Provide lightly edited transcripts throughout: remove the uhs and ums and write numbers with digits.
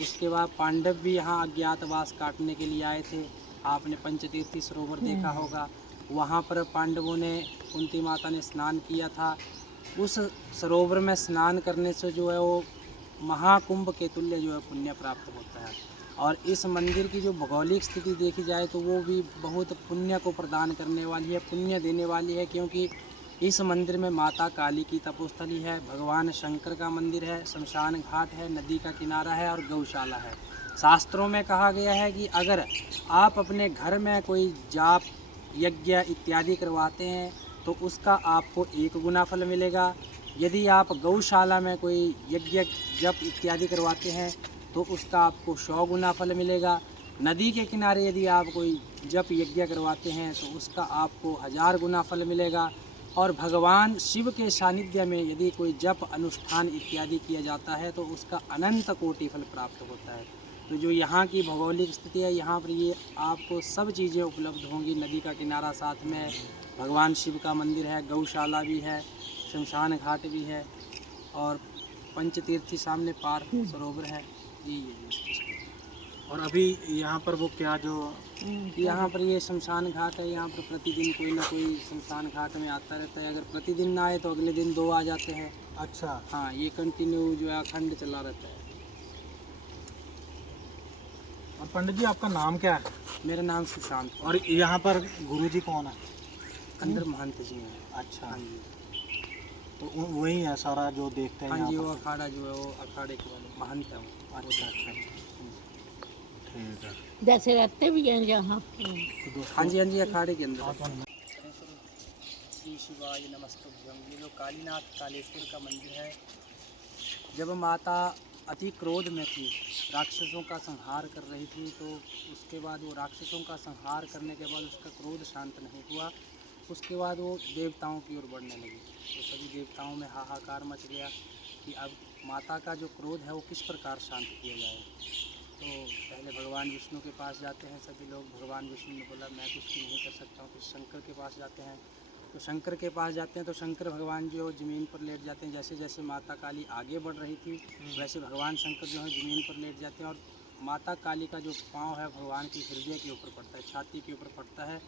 उसके बाद पांडव भी यहाँ अज्ञातवास काटने के लिए आए थे। आपने पंचतीर्थी सरोवर देखा होगा, वहाँ पर पांडवों ने, कुंती माता ने स्नान किया था। उस सरोवर में स्नान करने से जो है वो महाकुंभ के तुल्य जो है पुण्य प्राप्त होता है। और इस मंदिर की जो भौगोलिक स्थिति देखी जाए तो वो भी बहुत पुण्य को प्रदान करने वाली है, पुण्य देने वाली है, क्योंकि इस मंदिर में माता काली की तपोस्थली है, भगवान शंकर का मंदिर है, शमशान घाट है, नदी का किनारा है और गौशाला है। शास्त्रों में कहा गया है कि अगर आप अपने घर में कोई जाप यज्ञ इत्यादि करवाते हैं तो उसका आपको 1 गुना फल मिलेगा। यदि आप गौशाला में कोई यज्ञ जप इत्यादि करवाते हैं तो उसका आपको 100 गुना फल मिलेगा। नदी के किनारे यदि आप कोई जप यज्ञ करवाते हैं तो उसका आपको 1000 गुना फल मिलेगा। और भगवान शिव के सानिध्य में यदि कोई जप अनुष्ठान इत्यादि किया जाता है तो उसका अनंत कोटि फल प्राप्त होता है। तो जो यहाँ की भौगोलिक स्थिति है, यहाँ पर ये आपको सब चीज़ें उपलब्ध होंगी। नदी का किनारा साथ में, भगवान शिव का मंदिर है, गौशाला भी है, शमशान घाट भी है और पंचतीर्थी सामने पार सरोवर है। यही है। और अभी यहाँ पर वो क्या जो यहाँ पर ये शमशान घाट है, यहाँ पर प्रतिदिन कोई ना कोई शमशान घाट में आता रहता है। अगर प्रतिदिन ना आए तो अगले दिन 2 आ जाते हैं। अच्छा, हाँ, ये कंटिन्यू जो है अखंड चला रहता है। और पंडित जी आपका नाम क्या है? मेरा नाम सुशांत। और यहाँ पर गुरुजी कौन है? अंदर महंत जी हैं। अच्छा, हाँ जी, तो वही है सारा जो देखते हैं हाँ यहाँ जी, पर? वो अखाड़ा जो है वो अखाड़े के वाले महंत है वो। अच्छा अच्छा, ठीक है। जैसे रहते भी हैं यहाँ। तो दोस्तों, हाँ जी, हाँ जी, अखाड़े के अंदर। हाँ, तो श्री शिवाय नमस्तुभ्यम। ये जो कालीनाथ कालेश्वर का मंदिर है, जब माता अति क्रोध में थी, राक्षसों का संहार कर रही थी, तो उसके बाद वो राक्षसों का संहार करने के बाद उसका क्रोध शांत नहीं हुआ। उसके बाद वो देवताओं की ओर बढ़ने लगी। तो सभी देवताओं में हाहाकार मच गया कि अब माता का जो क्रोध है वो किस प्रकार शांत किया जाए। तो पहले भगवान विष्णु के पास जाते हैं सभी लोग। भगवान विष्णु ने बोला मैं कुछ भी नहीं कर सकता हूँ। फिर शंकर के पास जाते हैं, तो शंकर के पास जाते हैं तो शंकर भगवान जो ज़मीन पर लेट जाते हैं। जैसे जैसे माता काली आगे बढ़ रही थी वैसे भगवान शंकर जो है ज़मीन पर लेट जाते हैं। और माता काली का जो पाँव है भगवान की हृदय के ऊपर पड़ता है, छाती के ऊपर पड़ता है।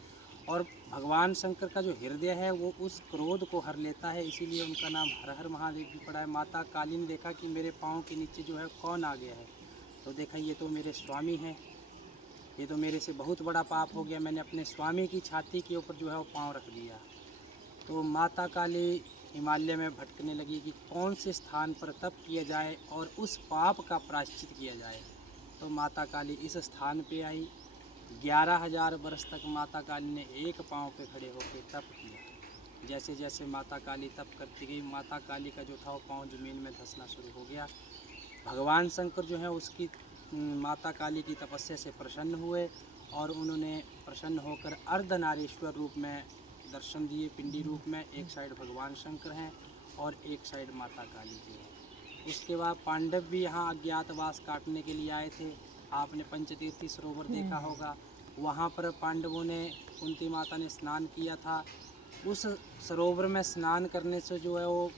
और भगवान शंकर का जो हृदय है वो उस क्रोध को हर लेता है, इसीलिए उनका नाम हर हर महादेव भी पड़ा है। माता काली ने देखा कि मेरे पाँव के नीचे जो है कौन आ गया है, तो देखा ये तो मेरे स्वामी हैं, ये तो मेरे से बहुत बड़ा पाप हो गया, मैंने अपने स्वामी की छाती के ऊपर जो है वो पाँव रख दिया। तो माता काली हिमालय में भटकने लगी कि कौन से स्थान पर तप किया जाए और उस पाप का प्रायश्चित किया जाए। तो माता काली इस स्थान पे आई। 11,000 वर्ष तक माता काली ने एक पाँव पे खड़े होकर तप किया। जैसे जैसे माता काली तप करती गई, माता काली का जो था वो पाँव ज़मीन में धंसना शुरू हो गया। भगवान शंकर जो है उसकी माता काली की तपस्या से प्रसन्न हुए और उन्होंने प्रसन्न होकर अर्धनारीश्वर रूप में दर्शन दिए, पिंडी रूप में। एक साइड भगवान शंकर हैं और एक साइड माता काली जी हैं। उसके बाद पांडव भी यहाँ अज्ञातवास काटने के लिए आए थे। आपने पंचतीर्थी सरोवर देखा होगा, वहाँ पर पांडवों ने, कुंती माता ने स्नान किया था। उस सरोवर में स्नान करने से जो है वो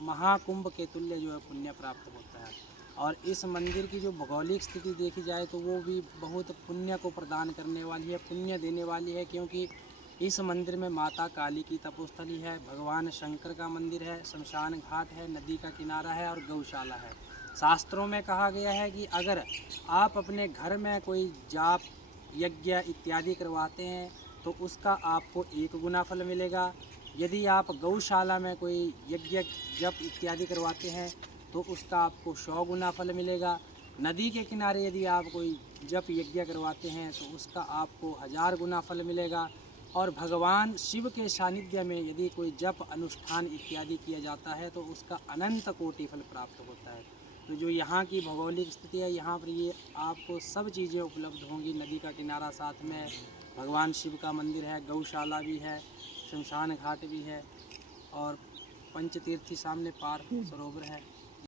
महाकुंभ के तुल्य जो है पुण्य प्राप्त होता है। और इस मंदिर की जो भौगोलिक स्थिति देखी जाए तो वो भी बहुत पुण्य को प्रदान करने वाली है, पुण्य देने वाली है, क्योंकि इस मंदिर में माता काली की तपोस्थली है, भगवान शंकर का मंदिर है, शमशान घाट है, नदी का किनारा है और गौशाला है। शास्त्रों में कहा गया है कि अगर आप अपने घर में कोई जाप यज्ञ इत्यादि करवाते हैं तो उसका आपको 1 गुना फल मिलेगा। यदि आप गौशाला में कोई यज्ञ जप इत्यादि करवाते हैं तो उसका आपको 100 गुना फल मिलेगा। नदी के किनारे यदि आप कोई जप यज्ञ करवाते हैं तो उसका आपको 1000 गुना फल मिलेगा। और भगवान शिव के सानिध्य में यदि कोई जप अनुष्ठान इत्यादि किया जाता है तो उसका अनंत कोटि फल प्राप्त होता है। तो जो यहाँ की भौगोलिक स्थिति है, यहाँ पर ये आपको सब चीज़ें उपलब्ध होंगी। नदी का किनारा साथ में, भगवान शिव का मंदिर है, गौशाला भी है, शमशान घाट भी है और पंचतीर्थी सामने पार सरोवर है।